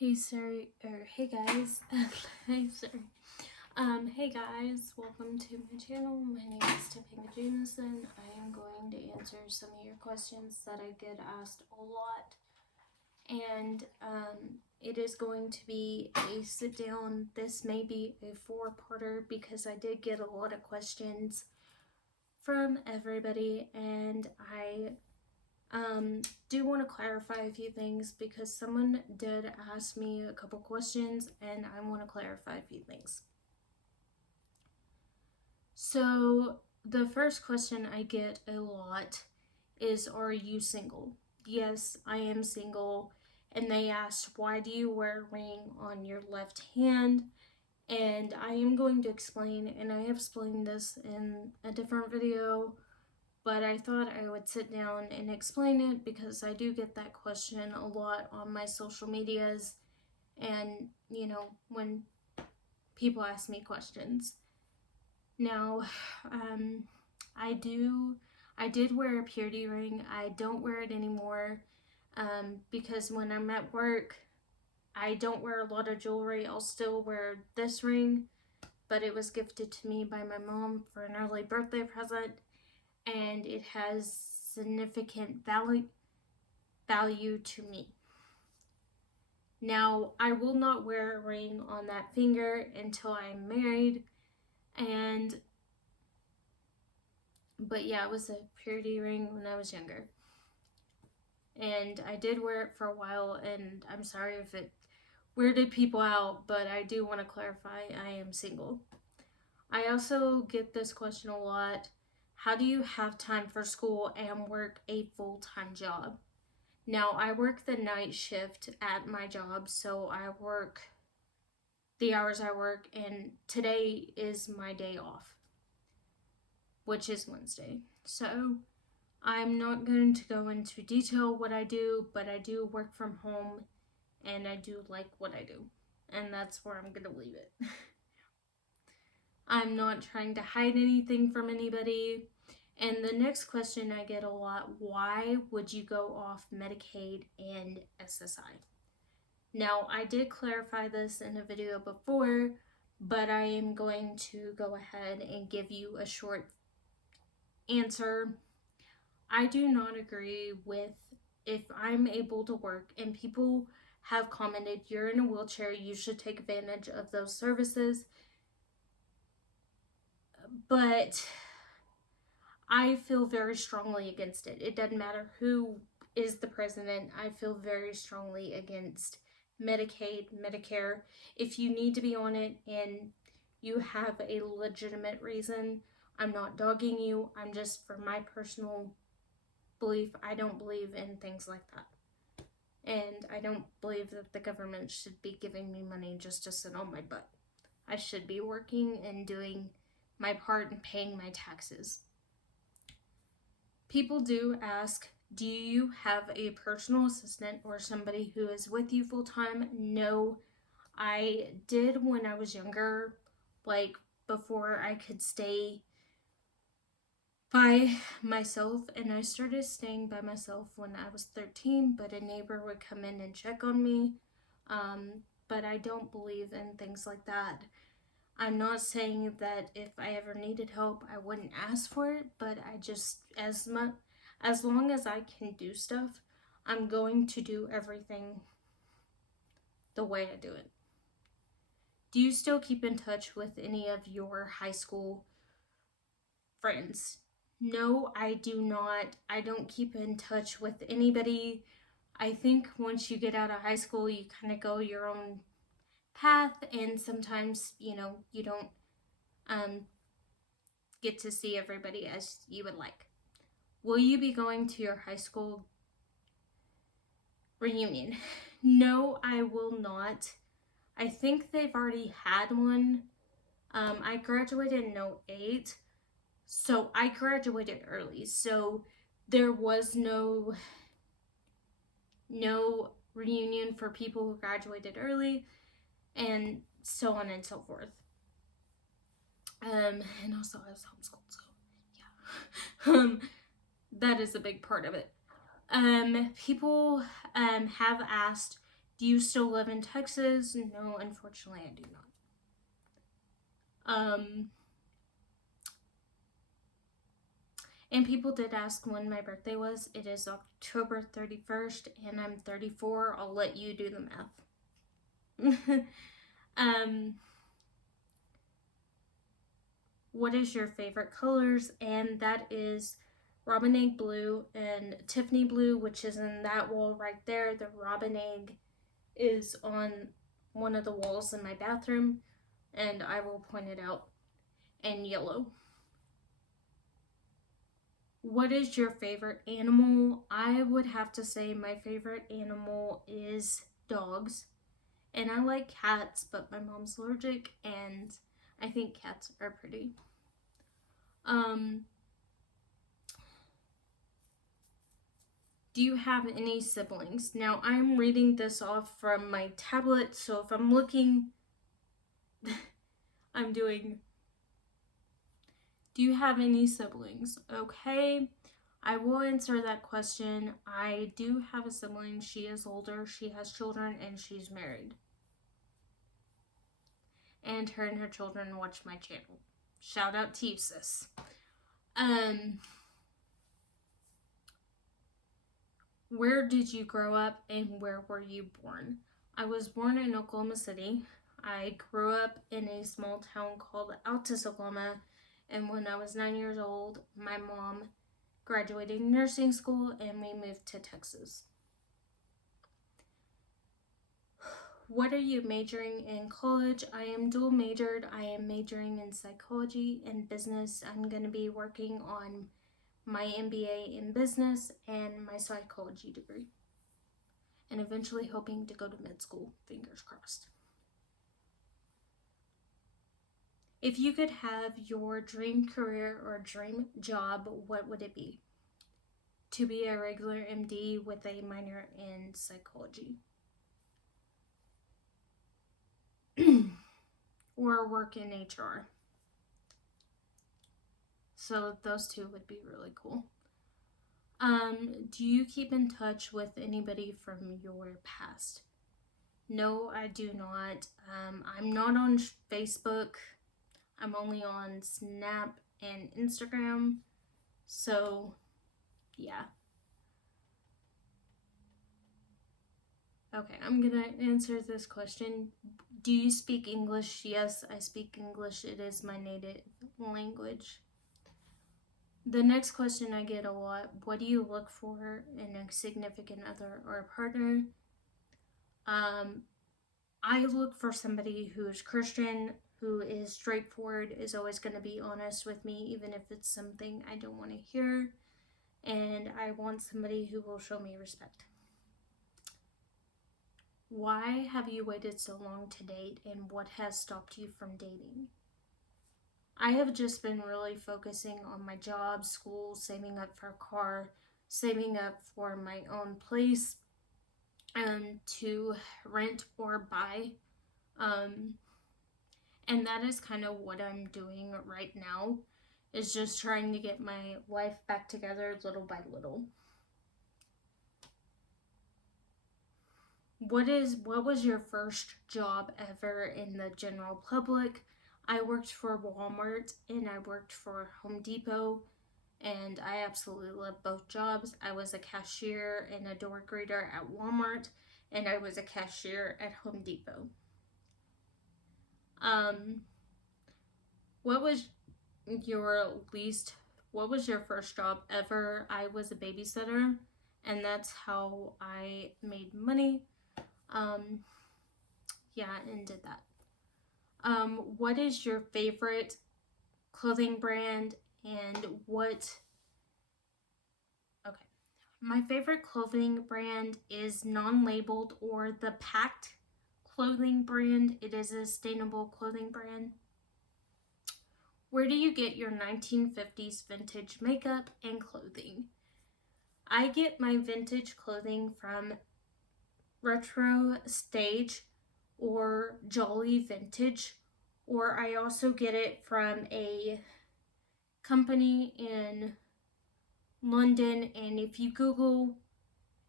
Hey Siri, or hey guys, hey Siri. Hey guys, welcome to my channel. My name is Tiffany Jameson. I am going to answer some of your questions that I get asked a lot, and it is going to be a sit down. This may be a four-parter because I did get a lot of questions from everybody, and I do want to clarify a few things because someone did ask me a couple questions and I want to clarify a few things. So, the first question I get a lot is, are you single? Yes, I am single. And they asked, why do you wear a ring on your left hand? And I am going to explain, and I have explained this in a different video, but I thought I would sit down and explain it because I do get that question a lot on my social medias and, when people ask me questions. Now, I did wear a purity ring. I don't wear it anymore because when I'm at work, I don't wear a lot of jewelry. I'll still wear this ring, but it was gifted to me by my mom for an early birthday present, and it has significant value to me. Now, I will not wear a ring on that finger until I'm married, but yeah, it was a purity ring when I was younger. And I did wear it for a while, and I'm sorry if it weirded people out, but I do want to clarify I am single. I also get this question a lot. How do you have time for school and work a full-time job? Now, I work the night shift at my job, so I work the hours I work, and today is my day off, which is Wednesday. So, I'm not going to go into detail what I do, but I do work from home, and I do like what I do, and that's where I'm going to leave it. I'm not trying to hide anything from anybody. And the next question I get a lot, why would you go off Medicaid and SSI? Now, I did clarify this in a video before, but I am going to go ahead and give you a short answer. I do not agree with if I'm able to work, and people have commented, you're in a wheelchair, you should take advantage of those services. But I feel very strongly against it. It doesn't matter who is the president. I feel very strongly against Medicaid, Medicare. If you need to be on it and you have a legitimate reason, I'm not dogging you. I'm just, for my personal belief, I don't believe in things like that. And I don't believe that the government should be giving me money just to sit on my butt. I should be working and doing my part and paying my taxes. People do ask, do you have a personal assistant or somebody who is with you full time? No, I did when I was younger, like before I could stay by myself, and I started staying by myself when I was 13, but a neighbor would come in and check on me. But I don't believe in things like that. I'm not saying that if I ever needed help, I wouldn't ask for it, but I just, as long as I can do stuff, I'm going to do everything the way I do it. Do you still keep in touch with any of your high school friends? No, I do not. I don't keep in touch with anybody. I think once you get out of high school, you kind of go your own path, and sometimes, you don't get to see everybody as you would like. Will you be going to your high school reunion? No, I will not. I think they've already had one. I graduated in 08, so I graduated early. So there was no reunion for people who graduated early, and so on and so forth. And also I was homeschooled, so yeah. That is a big part of it. People have asked, Do you still live in Texas? No, unfortunately, I do not. And people did ask when my birthday was. It is October 31st, and I'm 34. I'll let you do the math. What is your favorite colors? And that is robin egg blue and Tiffany blue, which is in that wall right there. The robin egg is on one of the walls in my bathroom, and I will point it out. And yellow. What is your favorite animal? I would have to say my favorite animal is dogs. And I like cats, but my mom's allergic, and I think cats are pretty. Do you have any siblings? Now, I'm reading this off from my tablet, so if I'm looking, I'm doing, do you have any siblings? Okay, I will answer that question. I do have a sibling. She is older, she has children, and she's married. And her and her children watch my channel. Shout out to you, sis. Where did you grow up and where were you born? I was born in Oklahoma City. I grew up in a small town called Altus, Oklahoma. And when I was 9 years old, my mom graduated nursing school and we moved to Texas. What are you majoring in college? I am dual majored. I am majoring in psychology and business. I'm going to be working on my MBA in business and my psychology degree. And eventually hoping to go to med school. Fingers crossed. If you could have your dream career or dream job, what would it be? To be a regular MD with a minor in psychology. Or work in HR. So those two would be really cool. Do you keep in touch with anybody from your past? No, I do not. I'm not on Facebook. I'm only on Snap and Instagram. So, yeah. Okay, I'm gonna answer this question. Do you speak English? Yes, I speak English. It is my native language. The next question I get a lot, what do you look for in a significant other or a partner? I look for somebody who is Christian, who is straightforward, is always going to be honest with me, even if it's something I don't want to hear. And I want somebody who will show me respect. Why have you waited so long to date, and what has stopped you from dating? I have just been really focusing on my job, school, saving up for a car, saving up for my own place, to rent or buy. And that is kind of what I'm doing right now, is just trying to get my life back together little by little. What was your first job ever in the general public? I worked for Walmart and I worked for Home Depot, and I absolutely love both jobs. I was a cashier and a door greeter at Walmart, and I was a cashier at Home Depot. What was your first job ever? I was a babysitter, and that's how I made money. Yeah, and did that. What is your favorite clothing brand and what? Okay. My favorite clothing brand is non-labeled or the Pact clothing brand. It is a sustainable clothing brand. Where do you get your 1950s vintage makeup and clothing? I get my vintage clothing from Retro Stage or Jolly Vintage, or I also get it from a company in London, and if you Google,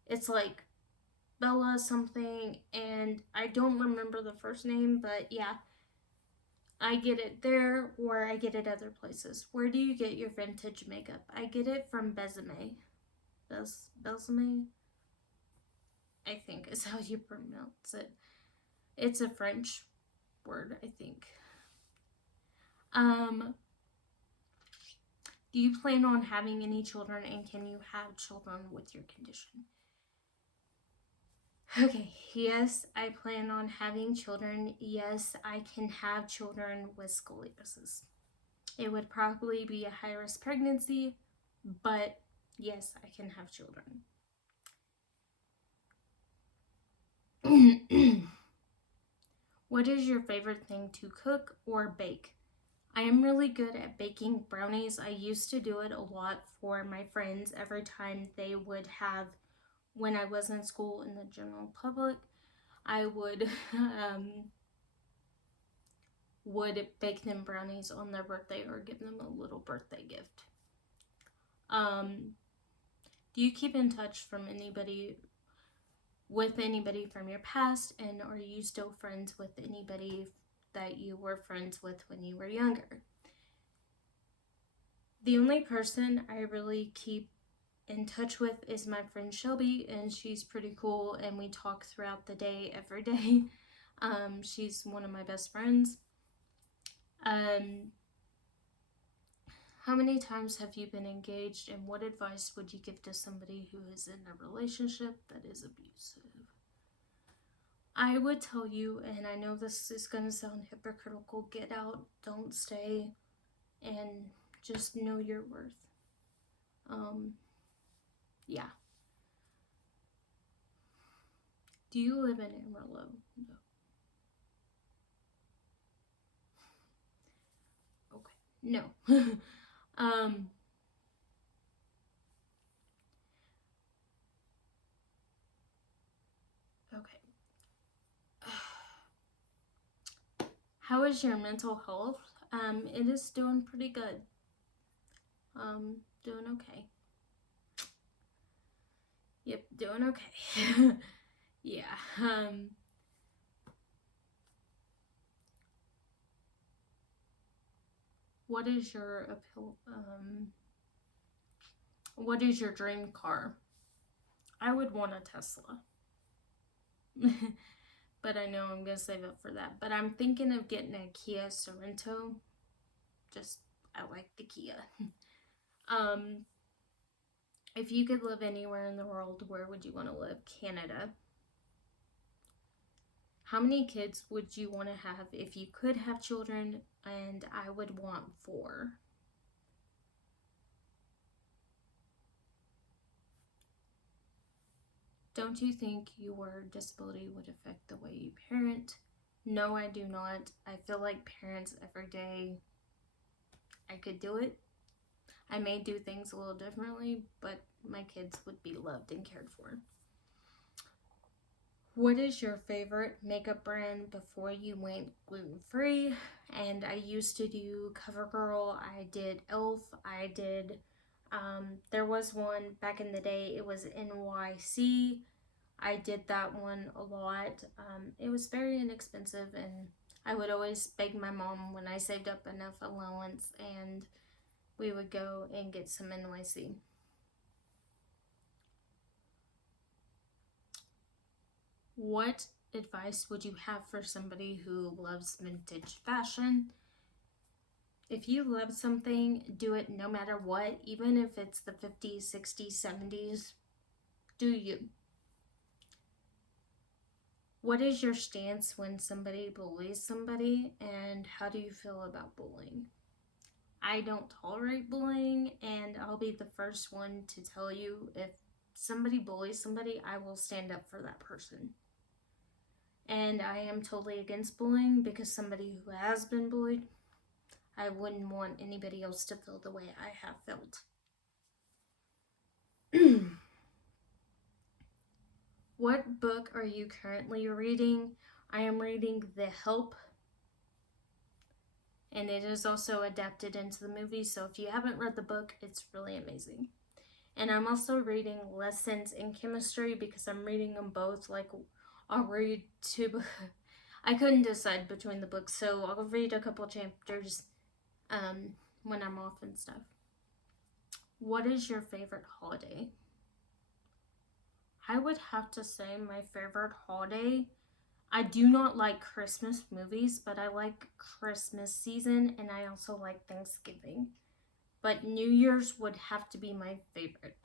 it's like Bella something, and I don't remember the first name, but yeah, I get it there or I get it other places. Where do you get your vintage makeup? I get it from Besame. Besame, I think is how you pronounce it. It's a French word, I think. Um, do you plan on having any children, and can you have children with your condition? Okay, yes, I plan on having children. Yes, I can have children with scoliosis. It would probably be a high risk pregnancy, but yes, I can have children. What is your favorite thing to cook or bake? I am really good at baking brownies. I used to do it a lot for my friends every time they would have, when I was in school in the general public, I would bake them brownies on their birthday or give them a little birthday gift. Do you keep in touch from anybody with anybody from your past, and are you still friends with anybody that you were friends with when you were younger? The only person I really keep in touch with is my friend Shelby, and she's pretty cool, and we talk throughout the day every day. She's one of my best friends. How many times have you been engaged, and what advice would you give to somebody who is in a relationship that is abusive? I would tell you, and I know this is going to sound hypocritical, get out, don't stay, and just know your worth. Yeah. Do you live in Amarillo? No. Okay. No. um, okay. How is your mental health? It is doing pretty good. Doing okay. Yep, doing okay. Yeah. What is your appeal? What is your dream car? I would want a Tesla. But I know I'm gonna save up for that. But I'm thinking of getting a Kia Sorento. Just I like the Kia. um, if you could live anywhere in the world, where would you want to live? Canada. How many kids would you want to have if you could have children? And I would want 4. Don't you think your disability would affect the way you parent? No, I do not. I feel like parents every day, I could do it. I may do things a little differently, but my kids would be loved and cared for. What is your favorite makeup brand before you went gluten-free? And I used to do CoverGirl, I did e.l.f., I did, there was one back in the day, it was NYC. I did that one a lot. It was very inexpensive, and I would always beg my mom when I saved up enough allowance, and we would go and get some NYC. What advice would you have for somebody who loves vintage fashion? If you love something, do it no matter what, even if it's the 50s, 60s, 70s. Do you? What is your stance when somebody bullies somebody, and how do you feel about bullying? I don't tolerate bullying, and I'll be the first one to tell you if somebody bullies somebody, I will stand up for that person. And I am totally against bullying because somebody who has been bullied, I wouldn't want anybody else to feel the way I have felt. What book are you currently reading? I am reading The Help, and it is also adapted into the movie, so if you haven't read the book, it's really amazing. And I'm also reading Lessons in Chemistry because I'm reading them both. Like, I'll read two. I couldn't decide between the books, so I'll read a couple chapters when I'm off and stuff. What is your favorite holiday? I would have to say my favorite holiday. I do not like Christmas movies, but I like Christmas season and I also like Thanksgiving. But New Year's would have to be my favorite.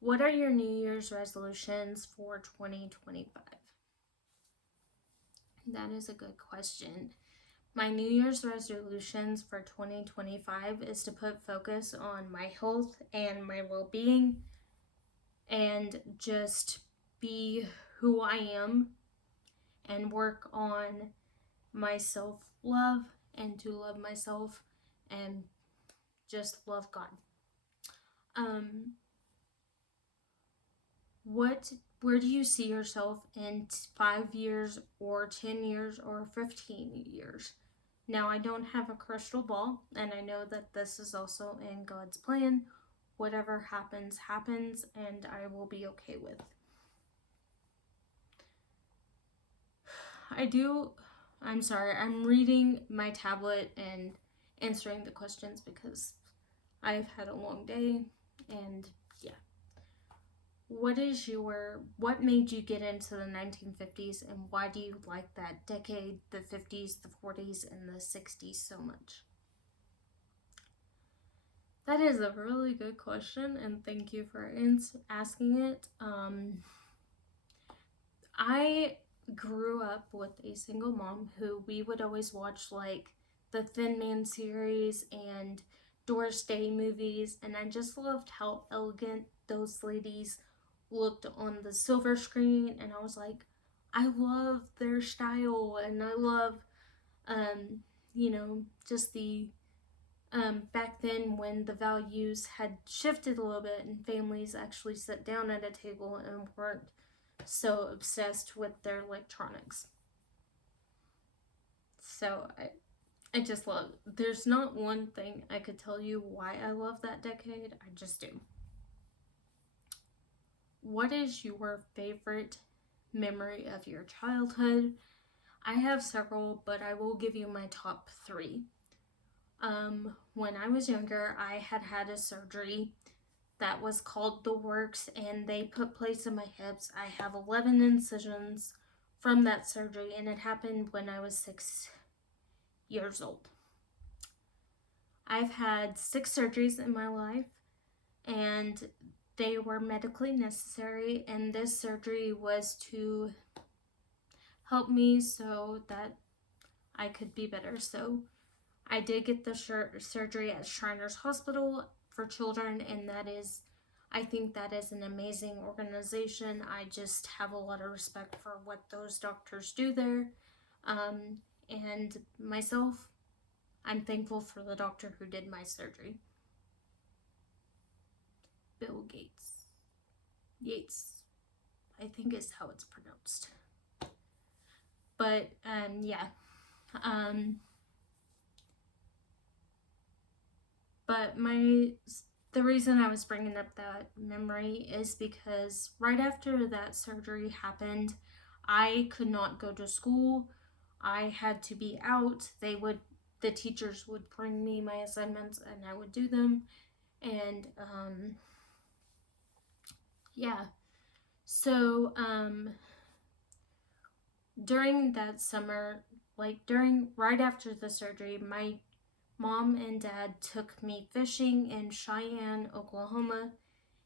What are your New Year's resolutions for 2025? That is a good question. My New Year's resolutions for 2025 is to put focus on my health and my well being and just be who I am and work on my self love and to love myself and just love God. Um, where do you see yourself in 5 years or 10 years or 15 years? Now, I don't have a crystal ball, and I know that this is also in God's plan. Whatever happens, happens, and I will be okay with. I'm sorry, I'm reading my tablet and answering the questions because I've had a long day, and yeah. What made you get into the 1950s and why do you like that decade, the 50s, the 40s, and the 60s so much? That is a really good question and thank you for asking it. I grew up with a single mom who we would always watch like the Thin Man series and Doris Day movies, and I just loved how elegant those ladies looked on the silver screen, and I was like, I love their style, and I love, just the back then when the values had shifted a little bit and families actually sat down at a table and weren't so obsessed with their electronics. So I just love, there's not one thing I could tell you why I love that decade, I just do. What is your favorite memory of your childhood? I have several, but I will give you my top three. When I was younger, I had a surgery that was called the works, and they put plates in my hips. I have 11 incisions from that surgery, and it happened when I was 6 years old. I've had 6 surgeries in my life, and they were medically necessary, and this surgery was to help me so that I could be better. So I did get the surgery at Shriners Hospital for Children, and I think that is an amazing organization. I just have a lot of respect for what those doctors do there. And myself, I'm thankful for the doctor who did my surgery. Bill Gates. Yates, I think is how it's pronounced. But, yeah. But the reason I was bringing up that memory is because right after that surgery happened, I could not go to school. I had to be out. The teachers would bring me my assignments and I would do them. And yeah. So during that summer, right after the surgery, my Mom and Dad took me fishing in Cheyenne, Oklahoma,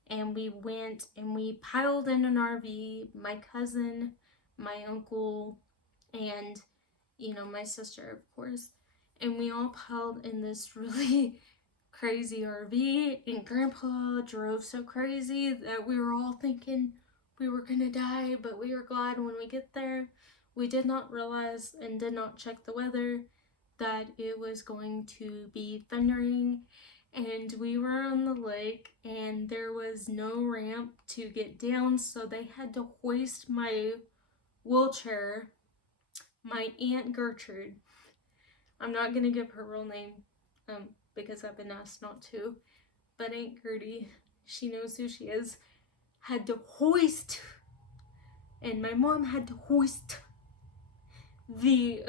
and we went and we piled in an RV, my cousin, my uncle, and, my sister, of course. And we all piled in this really crazy RV, and Grandpa drove so crazy that we were all thinking we were gonna die, but we were glad when we get there. We did not realize and did not check the weather that it was going to be thundering, and we were on the lake and there was no ramp to get down, so they had to hoist my wheelchair. My Aunt Gertrude, I'm not gonna give her real name because I've been asked not to, but Aunt Gertie, she knows who she is, had to hoist, and my mom had to hoist the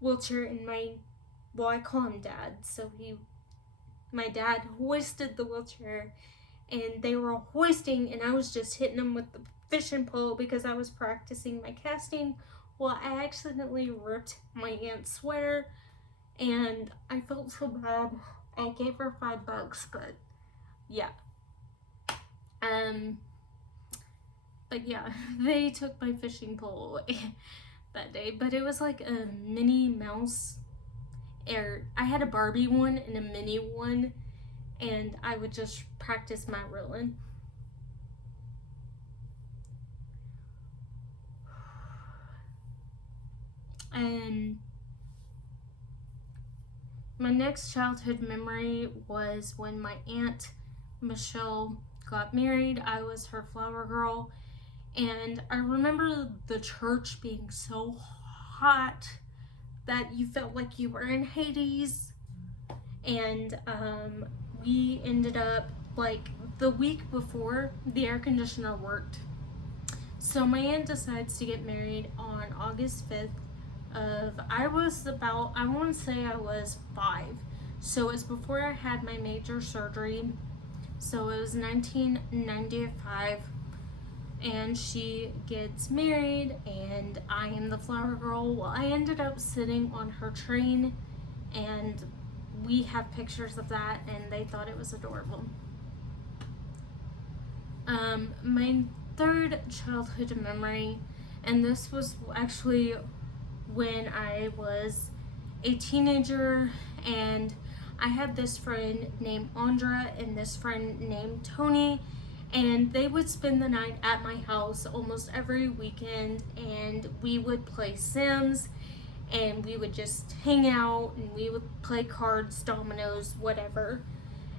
wheelchair in well, I call him Dad, so my dad hoisted the wheelchair, and they were hoisting, and I was just hitting them with the fishing pole because I was practicing my casting. Well, I accidentally ripped my aunt's sweater, and I felt so bad. I gave her $5, but yeah. But yeah, they took my fishing pole away that day, but it was like a Minnie Mouse, or I had a Barbie one and a Minnie one, and I would just practice my reeling. And my next childhood memory was when my Aunt Michelle got married. I was her flower girl, and I remember the church being so hot that you felt like you were in Hades. And we ended up, like, the week before, the air conditioner worked. So my aunt decides to get married on August 5th I was about, I want to say I was 5. So it was before I had my major surgery. So it was 1995, and she gets married, and I am the flower girl. Well, I ended up sitting on her train, and we have pictures of that, and they thought it was adorable. My third childhood memory, and this was actually when I was a teenager, and I had this friend named Andra and this friend named Tony, and they would spend the night at my house almost every weekend, and we would play Sims, and we would just hang out, and we would play cards, dominoes, whatever,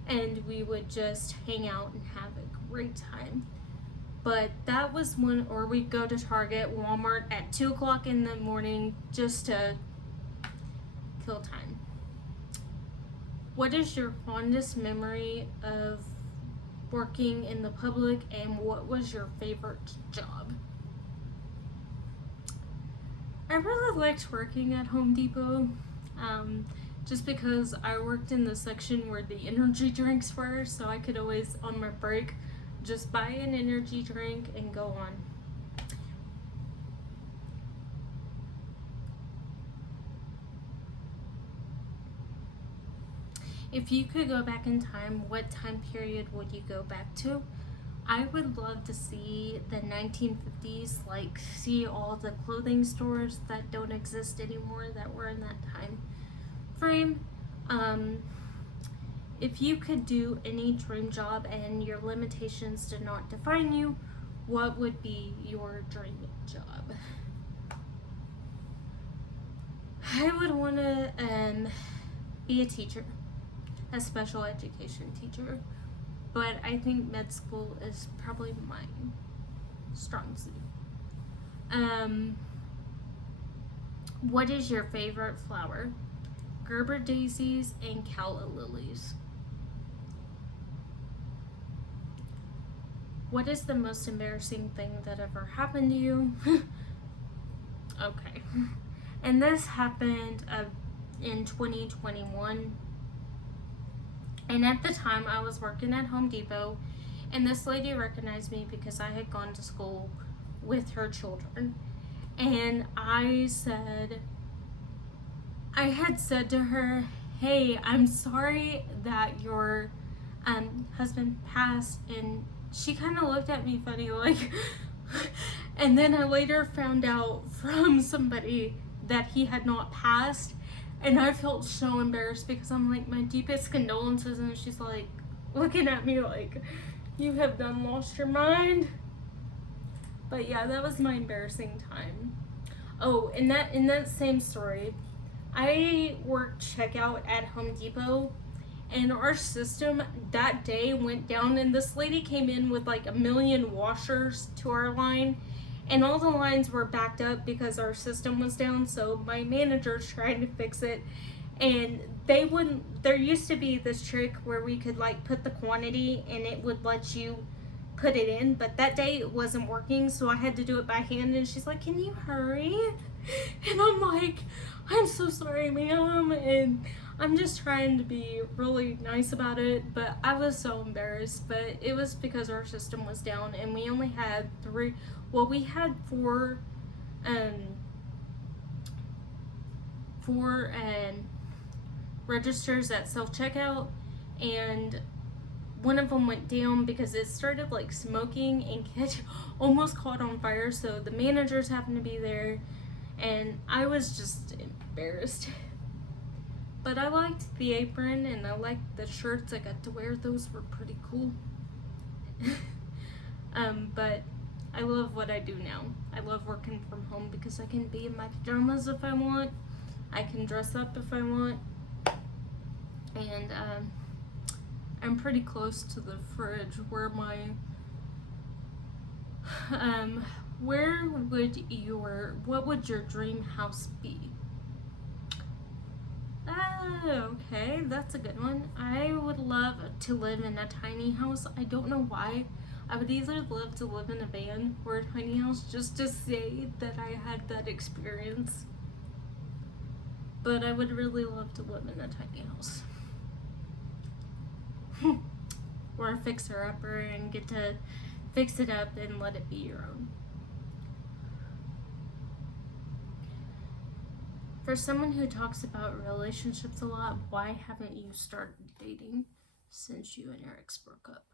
and we would just hang out and have a great time. But that was when, or we'd go to Target, Walmart at 2 o'clock in the morning just to kill time. What is your fondest memory of working in the public, and what was your favorite job? I really liked working at Home Depot, just because I worked in the section where the energy drinks were, so I could always, on my break, just buy an energy drink and go on. If you could go back in time, what time period would you go back to? I would love to see the 1950s, like see all the clothing stores that don't exist anymore that were in that time frame. If you could do any dream job and your limitations did not define you, what would be your dream job? I would want to be a teacher, a special education teacher, but I think med school is probably my strong suit. What is your favorite flower? Gerber daisies and calla lilies. What is the most embarrassing thing that ever happened to you? Okay. And this happened in 2021. And at the time, I was working at Home Depot, and this lady recognized me because I had gone to school with her children. And I had said to her, hey, I'm sorry that your husband passed, and she kind of looked at me funny, like, and then I later found out from somebody that he had not passed, and I felt so embarrassed because I'm like, my deepest condolences, and she's like, looking at me like, you have done lost your mind. But yeah, that was my embarrassing time. Oh, in that same story, I worked checkout at Home Depot, and our system that day went down, and this lady came in with like 1 million washers to our line, and all the lines were backed up because our system was down. So my manager's trying to fix it, And they wouldn't, there used to be this trick where we could like put the quantity and it would let you put it in, but that day it wasn't working, so I had to do it by hand. And she's like, can you hurry? And I'm like, I'm so sorry, ma'am. And I'm just trying to be really nice about it, but I was so embarrassed. But it was because our system was down and we only had we had um four registers at self checkout, and one of them went down because it started like smoking and almost caught on fire. So the managers happened to be there, and I was just embarrassed. But I liked the apron and I liked the shirts I got to wear. Those were pretty cool. But I love what I do now. I love working from home because I can be in my pajamas if I want. I can dress up if I want. And I'm pretty close to the fridge where my what would your dream house be? Okay, that's a good one. I would love to live in a tiny house. I don't know why. I would either love to live in a van or a tiny house just to say that I had that experience. But I would really love to live in a tiny house. Or a fixer-upper and get to fix it up and let it be your own. For someone who talks about relationships a lot, why haven't you started dating since you and your ex broke up?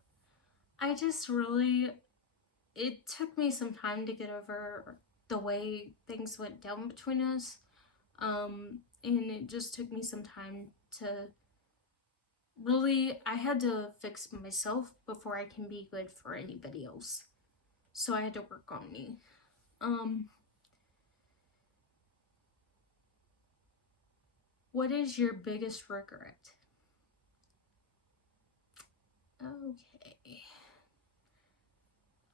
It took me some time to get over the way things went down between us. And it just took me some time to I had to fix myself before I can be good for anybody else. So I had to work on me. What is your biggest regret? Okay.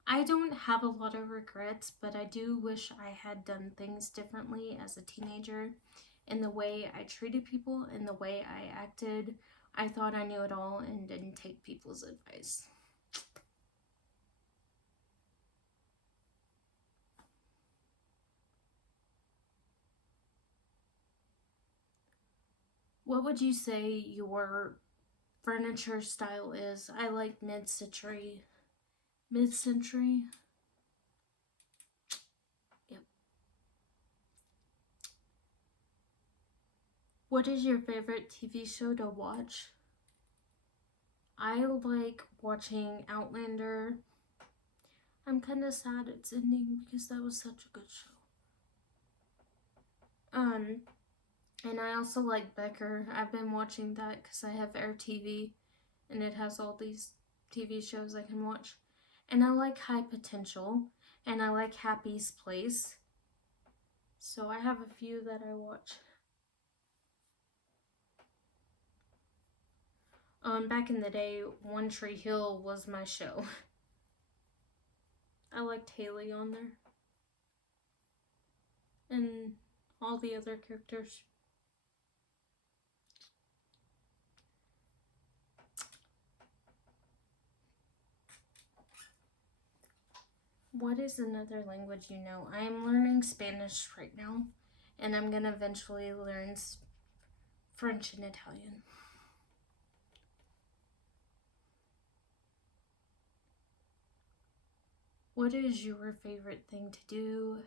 I don't have a lot of regrets, but I do wish I had done things differently as a teenager. In the way I treated people, in the way I acted. I thought I knew it all and didn't take people's advice. What would you say your furniture style is? I like mid-century. Mid-century? Yep. What is your favorite TV show to watch? I like watching Outlander. I'm kind of sad it's ending because that was such a good show. And I also like Becker. I've been watching that because I have Air TV and it has all these TV shows I can watch. And I like High Potential and I like Happy's Place. So I have a few that I watch. Back in the day, One Tree Hill was my show. I liked Haley on there. And all the other characters. What is another language you know? I am learning Spanish right now, and I'm gonna eventually learn French and Italian. What is your favorite thing to do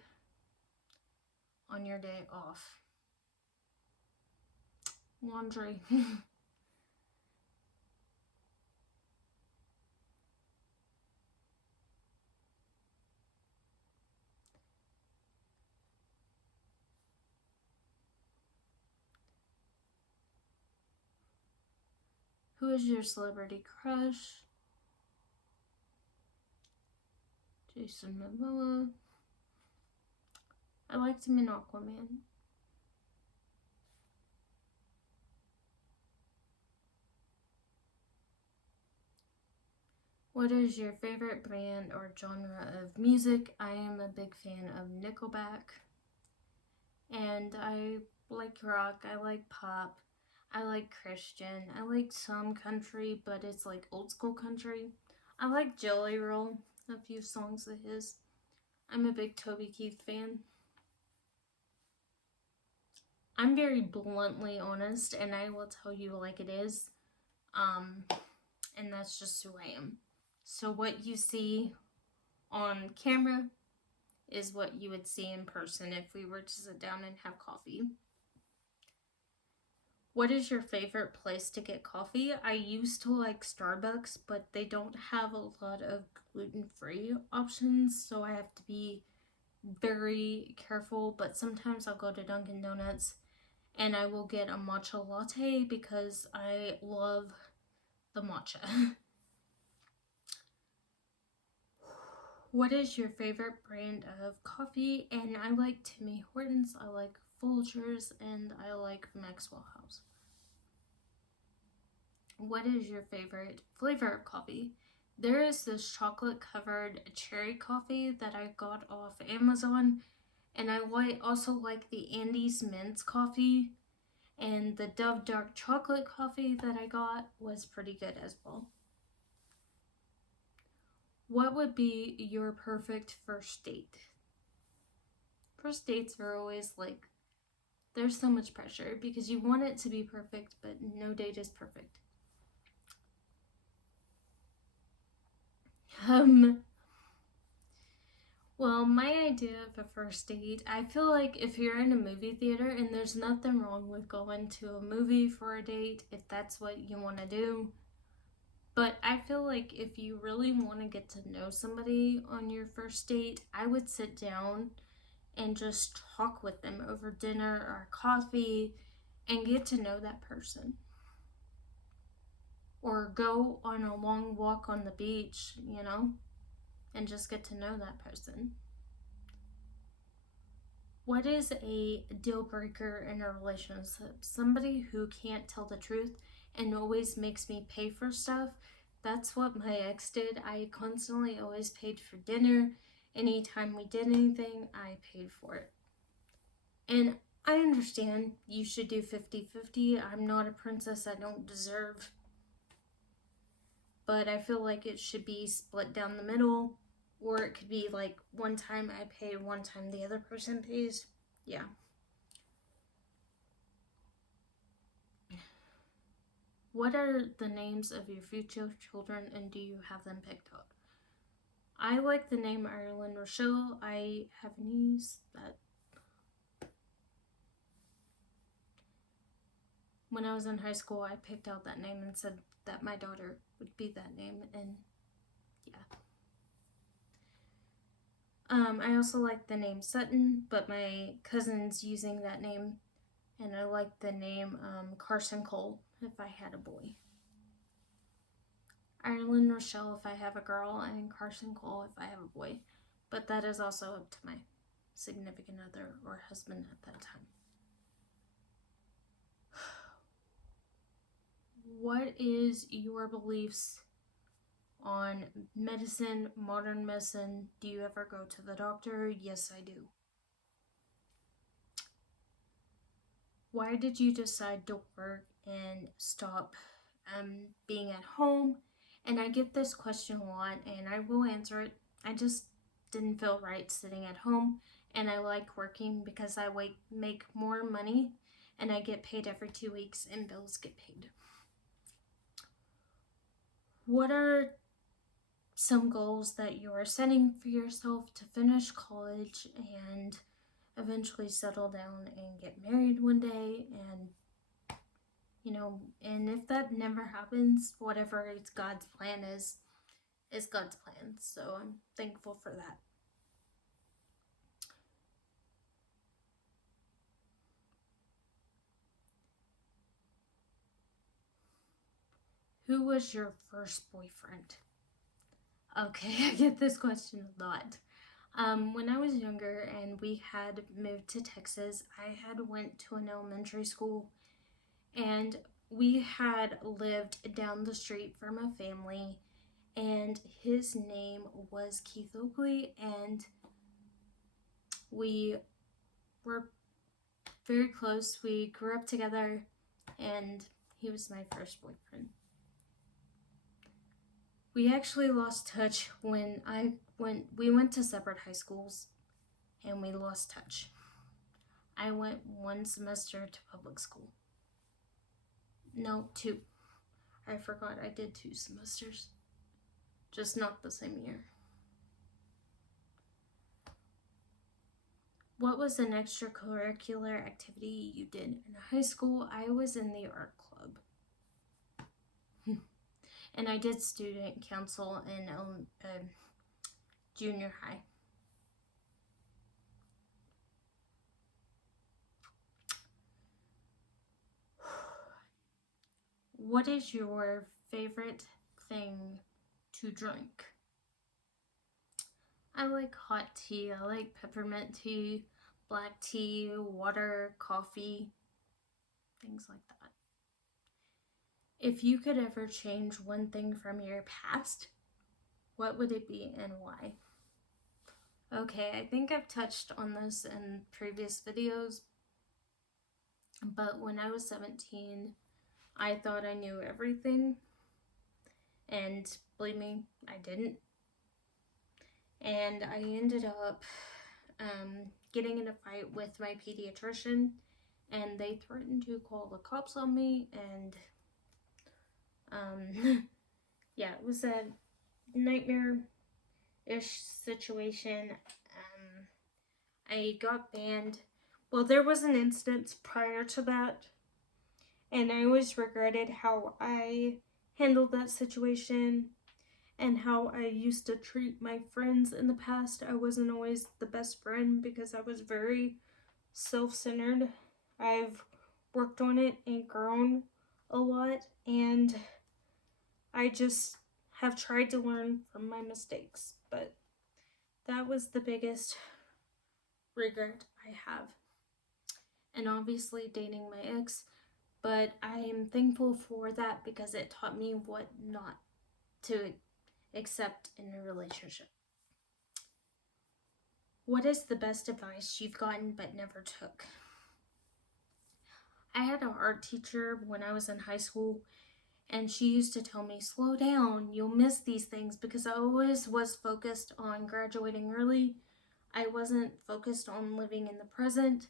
on your day off? Laundry. Who is your celebrity crush? Jason Momoa. I liked him in Aquaman. What is your favorite band or genre of music? I am a big fan of Nickelback. And I like rock, I like pop, I like Christian. I like some country, but it's like old school country. I like Jelly Roll, a few songs of his. I'm a big Toby Keith fan. I'm very bluntly honest, and I will tell you like it is. Um, and that's just who I am. So what you see on camera is what you would see in person if we were to sit down and have coffee. What is your favorite place to get coffee? I used to like Starbucks, but they don't have a lot of gluten-free options, so I have to be very careful. But sometimes I'll go to Dunkin' Donuts and I will get a matcha latte because I love the matcha. What is your favorite brand of coffee? And I like Timmy Hortons, I like Folgers, and I like Maxwell House. What is your favorite flavor of coffee? There is this chocolate covered cherry coffee that I got off Amazon, and I also like the Andes Mint coffee, and the Dove dark chocolate coffee that I got was pretty good as well. What would be your perfect first date? First dates are always like, there's so much pressure because you want it to be perfect, but no date is perfect. Well, my idea of a first date, I feel like if you're in a movie theater, and there's nothing wrong with going to a movie for a date if that's what you want to do, but I feel like if you really want to get to know somebody on your first date, I would sit down and just talk with them over dinner or coffee and get to know that person. Or go on a long walk on the beach, and just get to know that person. What is a deal breaker in a relationship? Somebody who can't tell the truth and always makes me pay for stuff. That's what my ex did. I constantly always paid for dinner. Anytime we did anything, I paid for it. And I understand you should do 50-50. I'm not a princess, I don't deserve. But I feel like it should be split down the middle. Or it could be like one time I pay, one time the other person pays. Yeah. What are the names of your future children and do you have them picked out? I like the name Ireland Rochelle. I have a niece that when I was in high school, I picked out that name and said that my daughter would be that name, and yeah. I also like the name Sutton, but my cousin's using that name, and I like the name Carson Cole if I had a boy. Ireland Rochelle if I have a girl, and Carson Cole if I have a boy. But that is also up to my significant other or husband at that time. What is your beliefs on medicine, modern medicine? Do you ever go to the doctor? Yes, I do. Why did you decide to work and stop being at home? And I get this question a lot, and I will answer it. I just didn't feel right sitting at home, and I like working because I make more money, and I get paid every 2 weeks, and bills get paid. What are some goals that you are setting for yourself to finish college and eventually settle down and get married one day? And and if that never happens, whatever it's God's plan is God's plan. So I'm thankful for that. Who was your first boyfriend? Okay, I get this question a lot. When I was younger and we had moved to Texas, I had went to an elementary school, and we had lived down the street from a family, and his name was Keith Oakley, and we were very close. We grew up together, and he was my first boyfriend. We actually lost touch when we went to separate high schools, and we lost touch. I went one semester to public school. No, 2. I forgot I did 2 semesters. Just not the same year. What was an extracurricular activity you did in high school? I was in the art club. And I did student council in junior high. What is your favorite thing to drink? I like hot tea. I like peppermint tea, black tea, water, coffee, things like that. If you could ever change one thing from your past, what would it be and why? Okay, I think I've touched on this in previous videos, but when I was 17, I thought I knew everything, and believe me, I didn't. And I ended up getting in a fight with my pediatrician, and they threatened to call the cops on me, and yeah, it was a nightmare-ish situation. I got banned. Well, there was an instance prior to that, and I always regretted how I handled that situation and how I used to treat my friends in the past. I wasn't always the best friend because I was very self-centered. I've worked on it and grown a lot, and I just have tried to learn from my mistakes, but that was the biggest regret I have. And obviously dating my ex, but I am thankful for that because it taught me what not to accept in a relationship. What is the best advice you've gotten but never took? I had an art teacher when I was in high school, and she used to tell me, slow down, you'll miss these things, because I always was focused on graduating early. I wasn't focused on living in the present,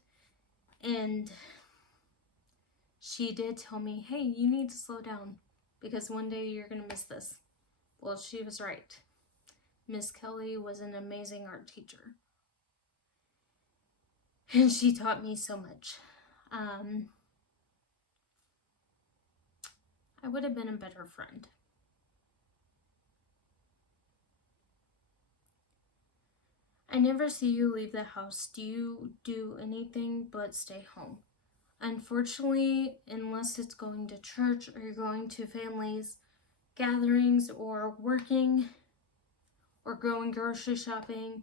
and she did tell me, hey, you need to slow down because one day you're going to miss this. Well, she was right. Miss Kelly was an amazing art teacher, and she taught me so much. I would have been a better friend. I never see you leave the house. Do you do anything but stay home? Unfortunately, unless it's going to church or you're going to families gatherings or working or going grocery shopping,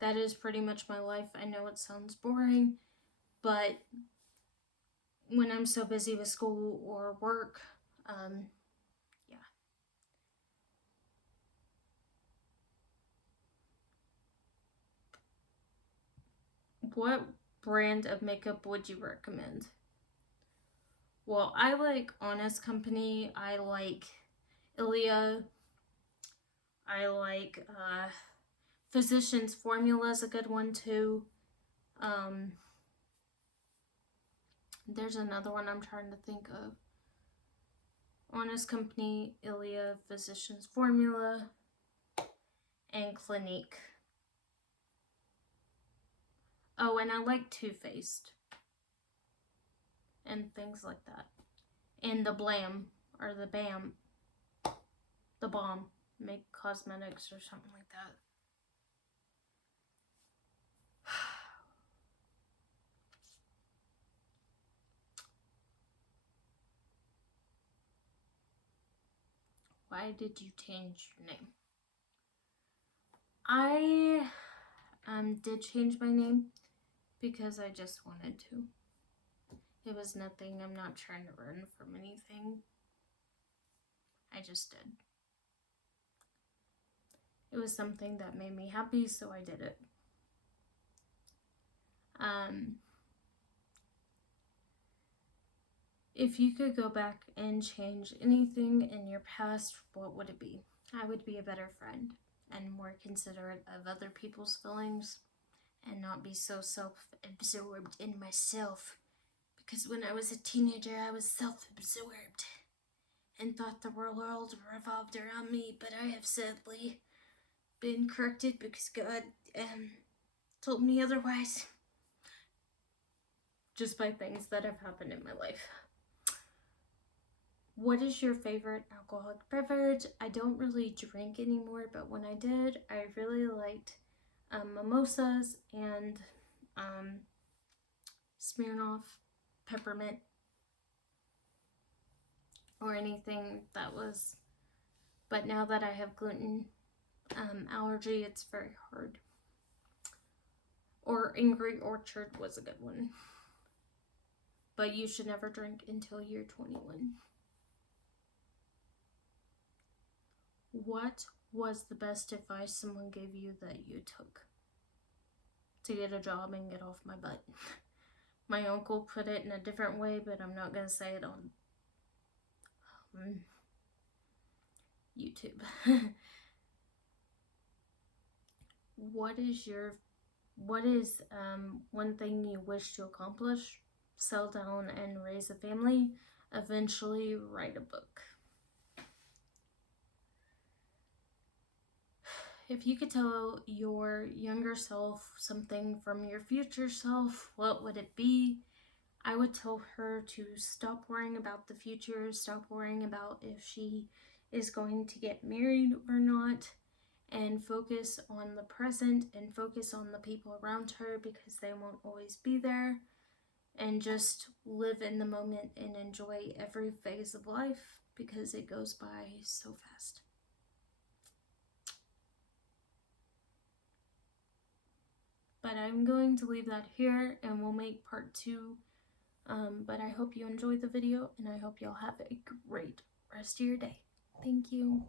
that is pretty much my life. I know it sounds boring, but when I'm so busy with school or work, yeah. What brand of makeup would you recommend? Well, I like Honest Company. I like Ilia. I like Physicians Formula is a good one too. There's another one I'm trying to think of. Honest Company, Ilia, Physicians Formula, and Clinique. Oh, and I like Too Faced and things like that. And the Blam, or the BAM, the Balm, Make Cosmetics or something like that. Why did you change your name? I did change my name because I just wanted to. It was nothing. I'm not trying to run from anything. I just did. It was something that made me happy, so I did it. If you could go back and change anything in your past, what would it be? I would be a better friend and more considerate of other people's feelings and not be so self absorbed in myself. Because when I was a teenager, I was self absorbed and thought the world revolved around me, but I have sadly been corrected because God told me otherwise. Just by things that have happened in my life. What is your favorite alcoholic beverage? I don't really drink anymore, but when I did, I really liked mimosas and Smirnoff peppermint or anything that was. But now that I have gluten allergy, it's very hard. Or Angry Orchard was a good one. But you should never drink until you're 21. What was the best advice someone gave you that you took? To get a job and get off my butt. My uncle put it in a different way, but I'm not going to say it on YouTube. What is one thing you wish to accomplish? Settle down and raise a family. Eventually write a book. If you could tell your younger self something from your future self, what would it be? I would tell her to stop worrying about the future, stop worrying about if she is going to get married or not, and focus on the present and focus on the people around her because they won't always be there, and just live in the moment and enjoy every phase of life because it goes by so fast. But I'm going to leave that here and we'll make part 2. But I hope you enjoyed the video and I hope y'all have a great rest of your day. Thank you.